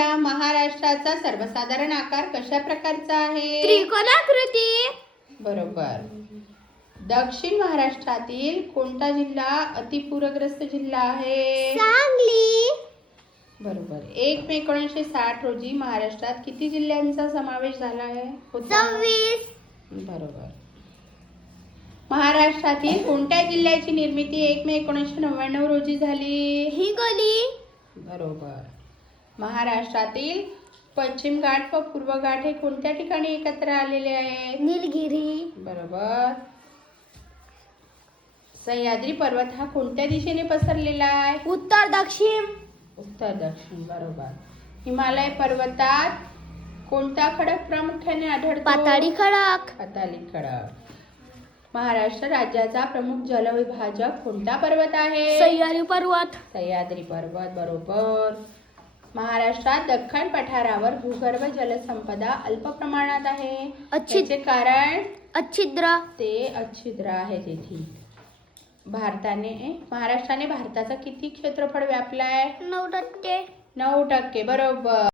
सांगा, महाराष्ट्राचा सर्वसाधारण आकार कशा प्रकारचा आहे? त्रिकोणाकृती. बरोबर. दक्षिण महाराष्ट्रातील कोणता जिल्हा अतिपूरग्रस्त जिल्हा आहे? सांगली. बरोबर. 1 मे 1960 रोजी महाराष्ट्रात किती जिल्ह्यांचा समावेश झाला आहे? 26. बरोबर. महाराष्ट्रातील कोणत्या जिल्ह्याची निर्मिती 1 मे 1999 रोजी झाली? हिंगोली. बरोबर. महाराष्ट्रातील पश्चिम घाट व पूर्व घाट हे कोणत्या ठिकाणी एकत्र आलेले आहेत? निलगिरी. बरोबर. सह्याद्री पर्वत हा कोणत्या दिशेने पसरलेला आहे? उत्तर दक्षिण. उत्तर दक्षिण. बरोबर. हिमालय पर्वतात कोणता खडक प्रामुख्याने आढळतो? पाताळी खडक. पाताळी खडक. महाराष्ट्र राज्याचा प्रमुख जलविभाजक कोणता पर्वत आहे? सह्याद्री पर्वत. सह्याद्री पर्वत. बरोबर. महाराष्ट्रात दख्खन पठारावर भूगर्भ जलसंपदा अल्प प्रमाणात आहे. याचे कारण अच्छिद्र. ते अच्छिद्र आहे तेथे. महाराष्ट्राने भारताचं किती क्षेत्रफळ व्यापलं आहे? 9%. 9%. बरोबर.